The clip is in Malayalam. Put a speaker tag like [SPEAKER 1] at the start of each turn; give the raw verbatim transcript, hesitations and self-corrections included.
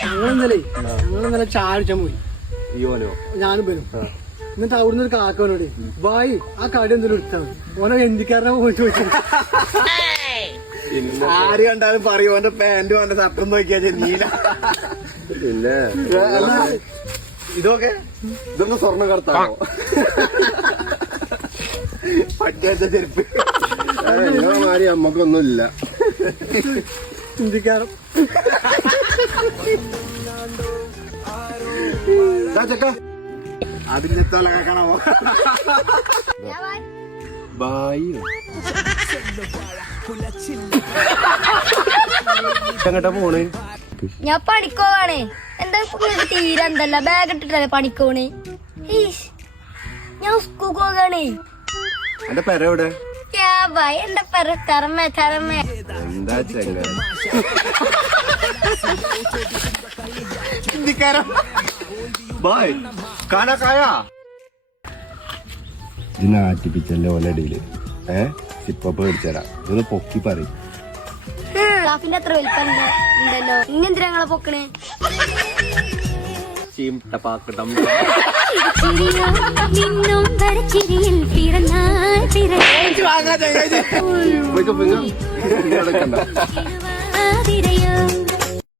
[SPEAKER 1] ഞങ്ങളെന്നല്ലേ ഞങ്ങളെന്നല്ല ചായ അടിച്ചാൻ പോയി. ഞാനും വരും. എന്നിട്ട് അവിടുന്ന് ഒരു കാക്കവനോട് വായി ആ കടി എന്തെങ്കിലും എടുത്താണ് ഓനെ ഹിന്ദിക്കാരനെ പോയിട്ട് വെച്ചു.
[SPEAKER 2] ആര് കണ്ടാലും പറയും ഓന്റെ പാന്റും ഓന്റെ ഷർട്ടും നോക്കിയാ നീല. പിന്നെ ഇതൊക്കെ ഇതൊന്നും സ്വർണ്ണ കടത്താണോ? പട്ടിയാച്ച ചെരുപ്പ് മാറി നമ്മക്കൊന്നുമില്ല.
[SPEAKER 1] ഹിന്ദിക്കാരൻ
[SPEAKER 2] ചക്ക അതിന്റെ എത്തോലൊക്കെ കാണാമോ? ബായി എങ്ങട്ടാ പോണേ?
[SPEAKER 3] ഞാൻ പണിക്കോവാണേ. എന്താ തീരെ എന്തല്ല ബാഗ് ഇട്ടിട്ടല്ലേ പണിക്കോണേ. ഞാൻ സ്കൂൾ പോകാണേ.
[SPEAKER 2] എന്റെ പെര എവിടെ?
[SPEAKER 3] എന്റെ പെര തറമേ തറമേ.
[SPEAKER 2] എന്താ ചെങ്ങ ഹിന്ദിക്കാരൻ ബായ് കാനക്കായ ഇത് നാട്ടിപ്പിച്ചല്ലേ ഓലടിയില്. ഏഹ് ഇപ്പൊ പേടിച്ചരാ ഇതൊന്ന് പൊക്കി പറയും.
[SPEAKER 3] ാഫിന്റെ അത്ര വലിപ്പല്ലോ ഇന്നെന്തിനാ ഞങ്ങളെ പൊക്കണേ?
[SPEAKER 2] പിറന്നാൾ